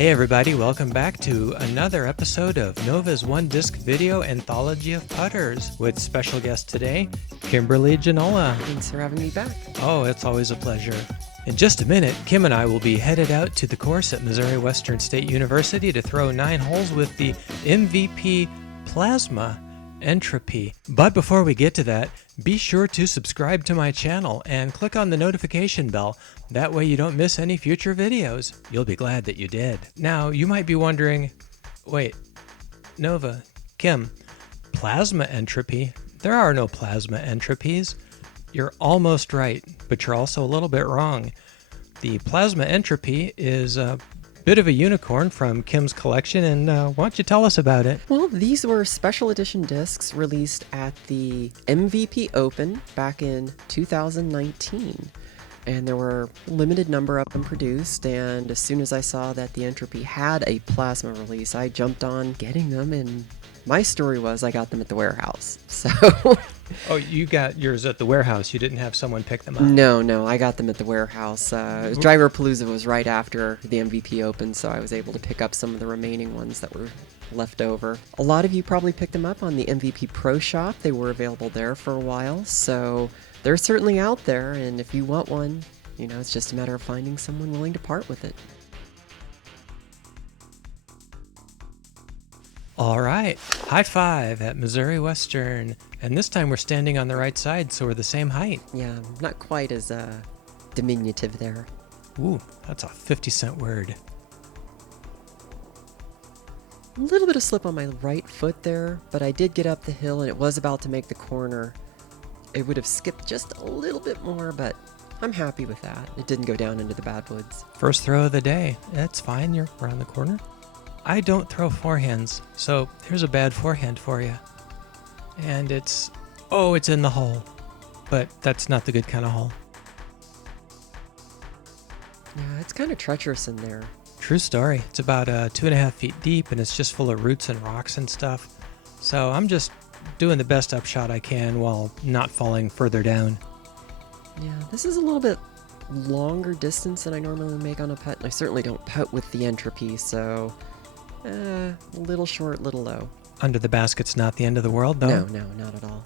Hey everybody, welcome back to another episode of Nova's One Disc Video Anthology of Putters with special guest today, Kimberly Janola. Thanks for having me back. Oh, it's always a pleasure. In just a minute, Kim and I will be headed out to the course at Missouri Western State University to throw 9 holes with the MVP Plasma Entropy. But before we get to that, be sure to subscribe to my channel and click on the notification bell. That way you don't miss any future videos. You'll be glad that you did. Now, you might be wondering, wait, Nova, Kim, plasma entropy? There are no plasma entropies. You're almost right, but you're also a little bit wrong. The plasma entropy is a bit of a unicorn from Kim's collection, and why don't you tell us about it? Well, these were special edition discs released at the MVP Open back in 2019. And there were a limited number of them produced, and as soon as I saw that the Entropy had a plasma release, I jumped on getting them, and my story was I got them at the warehouse. So Oh, you got yours at the warehouse. You didn't have someone pick them up? No, I got them at the warehouse. Driver Palooza was right after the MVP Open, so I was able to pick up some of the remaining ones that were left over. A lot of you probably picked them up on the MVP Pro Shop. They were available there for a while, so they're certainly out there, and if you want one, you know, it's just a matter of finding someone willing to part with it. All right, high five at Missouri Western. And this time we're standing on the right side, so we're the same height. Yeah, not quite as diminutive there. Ooh, that's a 50-cent word. A little bit of slip on my right foot there, but I did get up the hill and it was about to make the corner. It would have skipped just a little bit more, but I'm happy with that. It didn't go down into the bad woods. First throw of the day. That's fine, you're around the corner. I don't throw forehands, so here's a bad forehand for you. And it's in the hole. But that's not the good kind of hole. Yeah, it's kind of treacherous in there. True story. It's about 2.5 feet deep, and it's just full of roots and rocks and stuff. So I'm just doing the best upshot I can while not falling further down. Yeah, this is a little bit longer distance than I normally make on a putt, and I certainly don't putt with the Entropy, so a little short, little low. Under the basket's not the end of the world, though. No, not at all.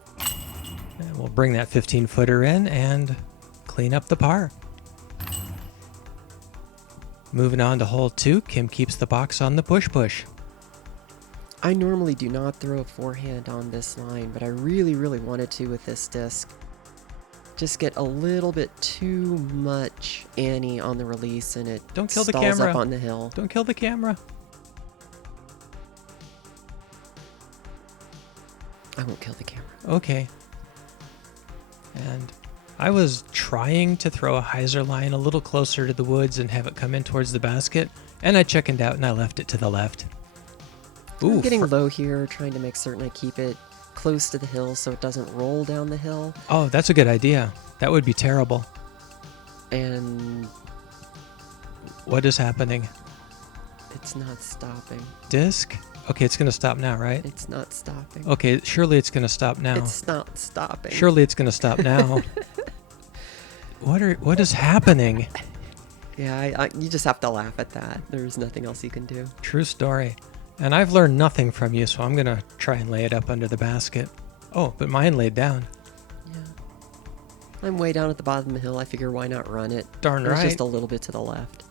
And we'll bring that 15-footer in and clean up the par. Moving on to hole 2, Kim keeps the box on the push-push. I normally do not throw a forehand on this line, but I really wanted to with this disc. Just get a little bit too much Annie on the release, and it Don't kill the stalls camera. up on the hill. Don't kill the camera. I won't kill the camera. Okay. And I was trying to throw a hyzer line a little closer to the woods and have it come in towards the basket, and I chickened out and I left it to the left. I'm getting low here, trying to make certain I keep it close to the hill so it doesn't roll down the hill. Oh, that's a good idea. That would be terrible. And What is happening? it's not stopping. Disc? Okay, it's going to stop now, right? It's not stopping. Okay, surely it's going to stop now. It's not stopping. Surely it's going to stop now. What is happening? Yeah, you just have to laugh at that. There's nothing else you can do. True story. And I've learned nothing from you, so I'm going to try and lay it up under the basket. Oh, but mine laid down. Yeah. I'm way down at the bottom of the hill. I figure why not run it? Darn It's right. just a little bit to the left.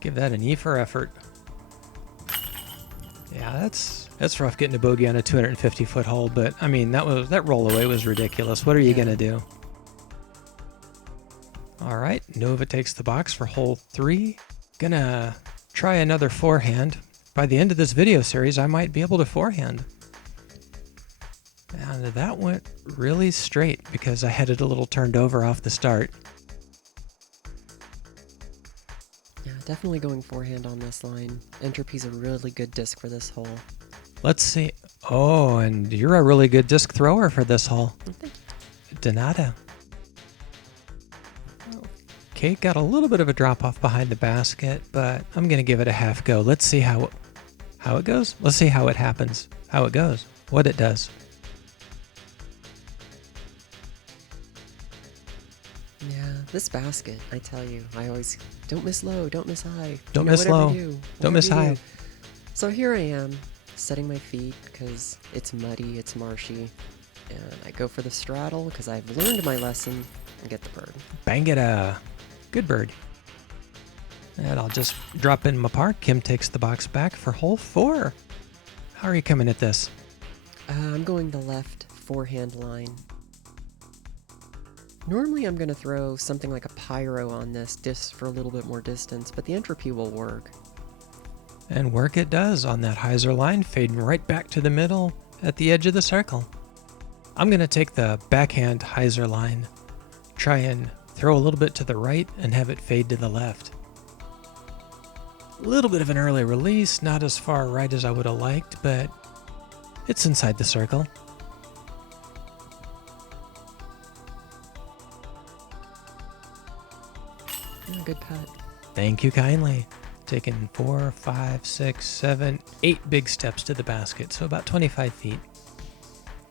Give that an E for effort. Yeah, that's rough getting a bogey on a 250-foot hole, but I mean that rollaway was ridiculous. What are you gonna do? All right, Nova takes the box for hole 3. Gonna try another forehand. By the end of this video series, I might be able to forehand. And that went really straight because I had it a little turned over off the start. Yeah, definitely going forehand on this line. Entropy's a really good disc for this hole. Let's see. Oh, and you're a really good disc thrower for this hole. Thank you. Donata. Kate got a little bit of a drop off behind the basket, but I'm going to give it a half go. Let's see how it goes. Let's see how it happens. How it goes. What it does. Yeah, this basket, I tell you, I always don't miss low, don't miss high. Don't miss whatever low. you do, Don't miss whatever you high. do. So here I am, setting my feet because it's muddy, it's marshy, and I go for the straddle because I've learned my lesson and get the bird. Bang it, good bird. And I'll just drop in my par. Kim takes the box back for hole 4. How are you coming at this? I'm going the left forehand line. Normally I'm going to throw something like a pyro on this just for a little bit more distance, but the entropy will work. And work it does on that hyzer line, fading right back to the middle at the edge of the circle. I'm going to take the backhand hyzer line, try and throw a little bit to the right and have it fade to the left. A little bit of an early release, not as far right as I would have liked, but it's inside the circle. Good putt. Thank you kindly. Taking 4, 5, 6, 7, 8 big steps to the basket, so about 25 feet.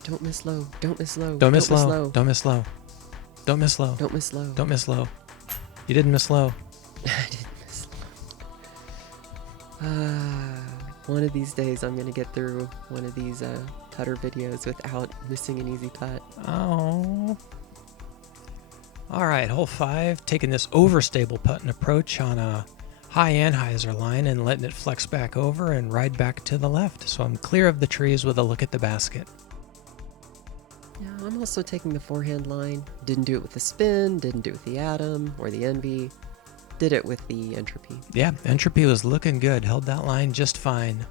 Don't miss low, don't miss low. Don't miss low. Don't miss low. Don't miss low. Don't miss low. Don't miss low. You didn't miss low. I didn't miss low. One of these days I'm going to get through one of these putter videos without missing an easy putt. Oh. All right, hole 5, taking this overstable putting approach on a high anhyzer line and letting it flex back over and ride back to the left. So I'm clear of the trees with a look at the basket. Yeah, I'm also taking the forehand line. Didn't do it with the spin, didn't do it with the atom or the envy. Did it with the entropy. Yeah, entropy was looking good. Held that line just fine.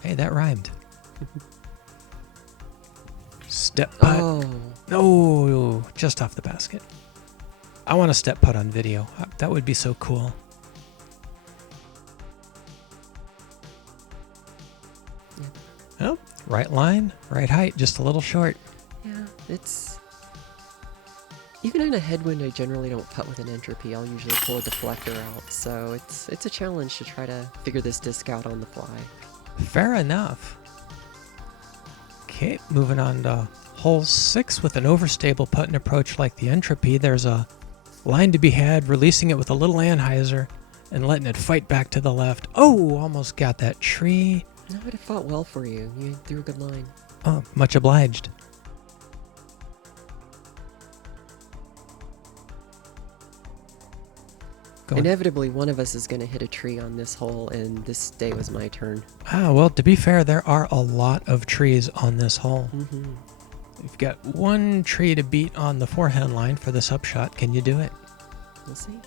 Hey, that rhymed. Step putt. Oh, No, just off the basket. I want a step putt on video. That would be so cool. yeah. Oh, right line, right height, just a little short. Yeah, it's... Even in a headwind, I generally don't putt with an entropy. I'll usually pull a deflector out, so it's a challenge to try to figure this disc out on the fly. Fair enough. Okay, moving on to hole 6 with an overstable putting approach like the entropy. There's a line to be had, releasing it with a little anhyzer and letting it fight back to the left. Oh, almost got that tree. No, but it fought well for you. You threw a good line. Oh, much obliged. Going. Inevitably, one of us is going to hit a tree on this hole, and this day was my turn. Ah, well, to be fair, there are a lot of trees on this hole. Mm-hmm. You've got one tree to beat on the forehand line for this upshot. Can you do it? We'll see.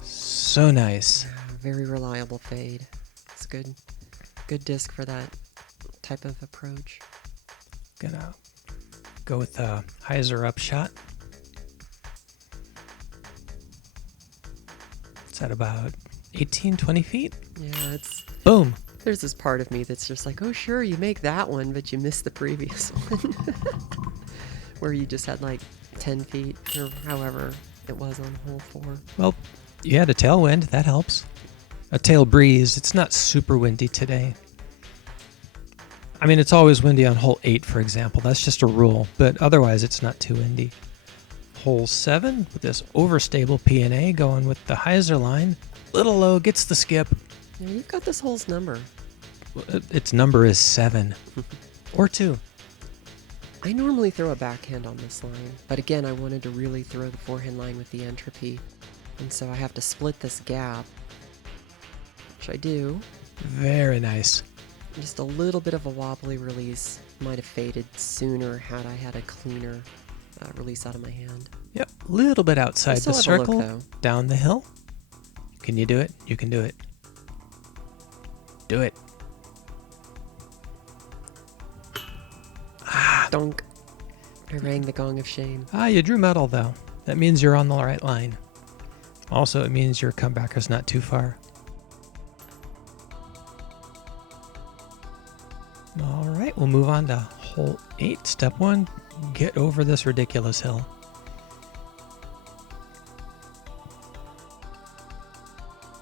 So nice. Very reliable fade. It's good disc for that type of approach. Gonna go with the hyzer up shot. It's at about 18, 20 feet. Yeah, it's... Boom. There's this part of me that's just like, oh, sure, you make that one, but you missed the previous one. Where you just had like 10 feet or however it was on hole 4. Well, you had a tailwind. That helps. A tail breeze. It's not super windy today. I mean, it's always windy on hole 8, for example. That's just a rule. But otherwise, it's not too windy. Hole 7 with this overstable P&A going with the hyzer line. Little low, gets the skip. Yeah, you've got this hole's number. Its number is 7. Or 2. I normally throw a backhand on this line, but again, I wanted to really throw the forehand line with the entropy. And so I have to split this gap, which I do. Very nice. Just a little bit of a wobbly release. Might have faded sooner had I had a cleaner release out of my hand. Yep, a little bit outside the still have a look, circle, though. down the hill. Can you do it? You can do it. Do it. Donk. I rang the gong of shame. Ah, you drew metal though. That means you're on the right line. Also, it means your comebacker's not too far. All right, we'll move on to hole 8. Step 1, get over this ridiculous hill.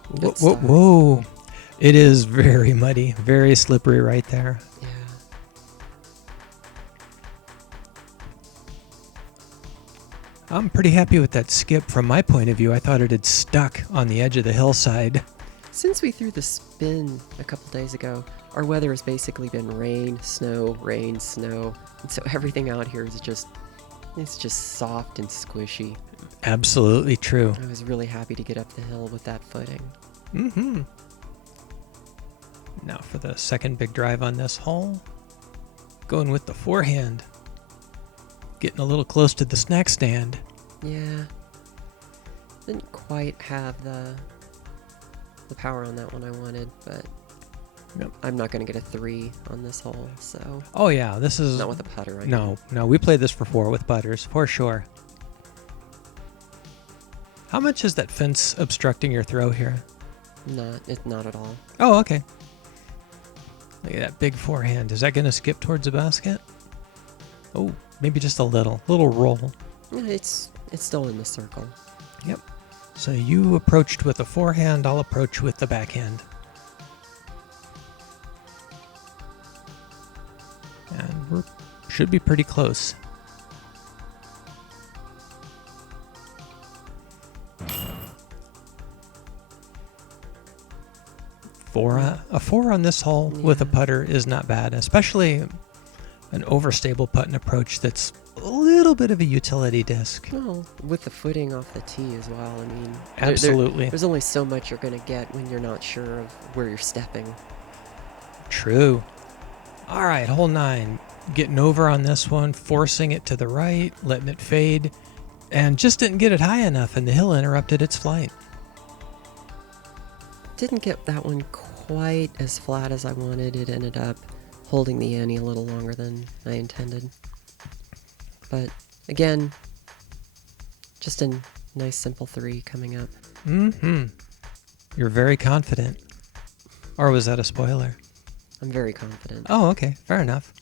Whoa, Good whoa, stuff. whoa. It is very muddy, very slippery right there. Yeah. I'm pretty happy with that skip from my point of view. I thought it had stuck on the edge of the hillside. Since we threw the spin a couple days ago, our weather has basically been rain, snow, and so everything out here is just soft and squishy. Absolutely true. I was really happy to get up the hill with that footing. Mm-hmm. Now for the second big drive on this hole. Going with the forehand. Getting a little close to the snack stand. Yeah. Didn't quite have the power on that one I wanted, but Yep. I'm not going to get a 3 on this hole, so... Oh yeah, this is... Not with a putter, right? No, we played this for 4 with putters, for sure. How much is that fence obstructing your throw here? Not at all. Oh, okay. Look at that big forehand. Is that going to skip towards the basket? Oh, maybe just a little roll. Yeah, it's still in the circle. Yep. So you approached with a forehand, I'll approach with the backhand. And we should be pretty close. A 4 on this hole with a putter is not bad, especially an overstable putt and approach that's a little bit of a utility disc. Well, with the footing off the tee as well. I mean, Absolutely. There's only so much you're going to get when you're not sure of where you're stepping. True. All right, hole 9. Getting over on this one, forcing it to the right, letting it fade, and just didn't get it high enough, and the hill interrupted its flight. Didn't get that one quite as flat as I wanted. It ended up holding the ante a little longer than I intended. But again, just a nice simple 3 coming up. Mm-hmm. You're very confident. Or was that a spoiler? I'm very confident. Oh, okay. Fair enough.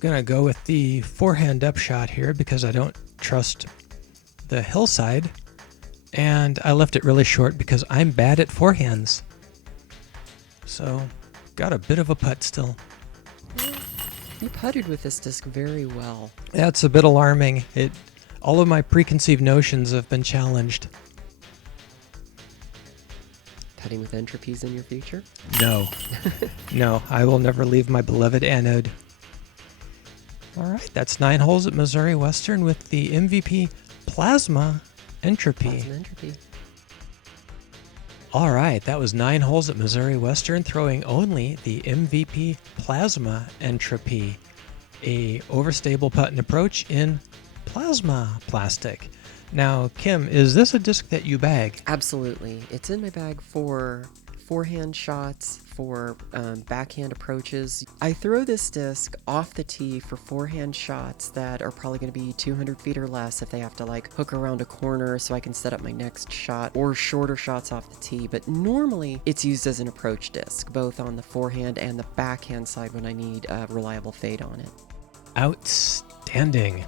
Gonna go with the forehand up shot here because I don't trust the hillside. And I left it really short because I'm bad at forehands. So, got a bit of a putt still. You putted with this disc very well. That's a bit alarming. All of my preconceived notions have been challenged. Putting with entropies in your future? No. No, I will never leave my beloved anode. All right, that's 9 holes at Missouri Western with the MVP Plasma Entropy. Plasma entropy. All right, that was 9 holes at Missouri Western, throwing only the MVP Plasma Entropy, a overstable putt and approach in plasma plastic. Now, Kim, is this a disc that you bag? Absolutely. It's in my bag for forehand shots, for backhand approaches. I throw this disc off the tee for forehand shots that are probably going to be 200 feet or less if they have to like hook around a corner so I can set up my next shot, or shorter shots off the tee. But normally it's used as an approach disc, both on the forehand and the backhand side when I need a reliable fade on it. Outstanding.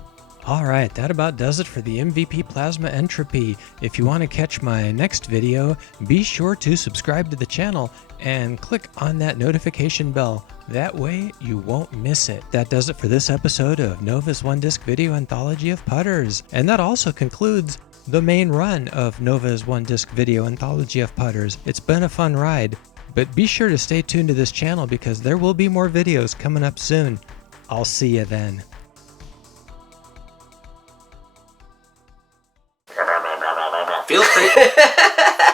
All right, that about does it for the MVP Plasma Entropy. If you want to catch my next video, be sure to subscribe to the channel and click on that notification bell. That way you won't miss it. That does it for this episode of Nova's One Disc Video Anthology of Putters. And that also concludes the main run of Nova's One Disc Video Anthology of Putters. It's been a fun ride, but be sure to stay tuned to this channel because there will be more videos coming up soon. I'll see you then. Feel free.